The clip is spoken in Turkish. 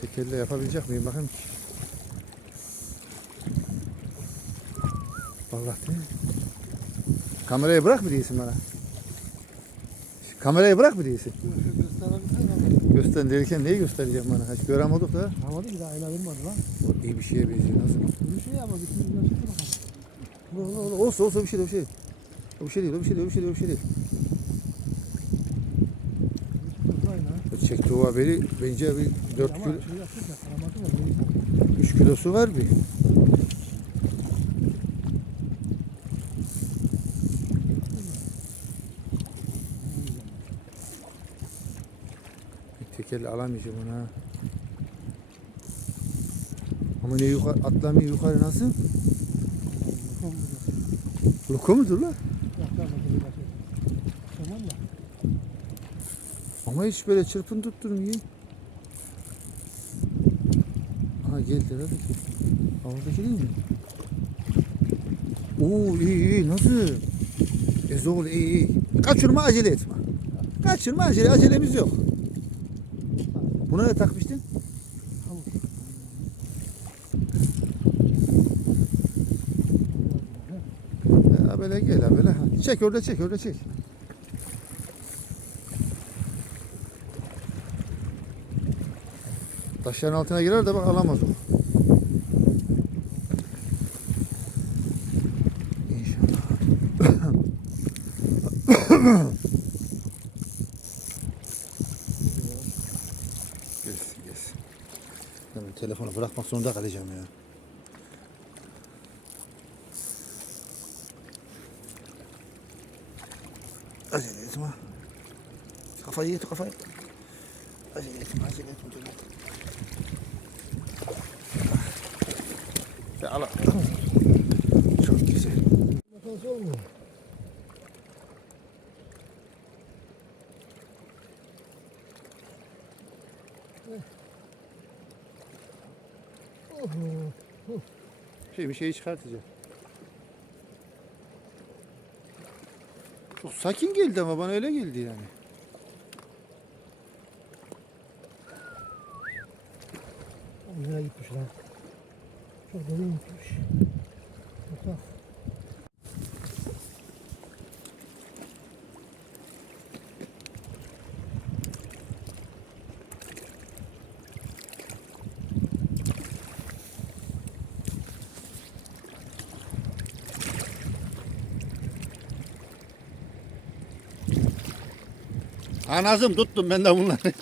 Tekelle yapabilecek miyim bakayım. Vallahi değil? Kamerayı bırak mı değilsin bana? Kamerayı bırak mı değilsin? Göster derken neyi göstereceğim bana? Hiç göremedik da. Havalı bir daha ayna vermedi lan. O iyi bir şeye benziyor. Nasıl? Bir şey ama bir şey görsün bakalım. Ola, ola. Olsun olsun bir şey değil, bir şey. O bir şey değil, o bir şey değil, o bir şey değil, o bir şey değil. Dur ayna. O haberi bence bir 4 Ama kilo, şey yaptık ya, karamatı var. neyi tanıyor? 3 kilosu var bir. Bir tekerle alamayacağım onu ha. Ama ne yukarı, atlamıyor yukarı nasıl? Lokum mudur lan? Tamam mı? Ama hiç böyle çırpın tutturmuyor. Aha geldi hadi. Havadaki değil mi? Oo iyi iyi nasıl? Ezoğul iyi iyi. Kaçırma acele etme. Kaçırma acele acelemiz yok. Buna ne takmıştın? Tavuk. Ya böyle gel ha böyle. Çek orada çek orada çek. Taşların altına girer de bak alamaz o. İnşallah. Ben telefonu bırakmak zorunda kalacağım ya. Acele etme. Kafayı yet kafayı. Acele etme acele etme. Acele etme. Ya Allah. Çok güzel. Nasıl olmuyor? Oh. Şey bir şeyi çıkartacağım. Çok sakin geldi ama bana öyle geldi yani. Nereye gitmiş lan? Çok dolu gitmiş. Bak. Anazım tuttum ben de bunları.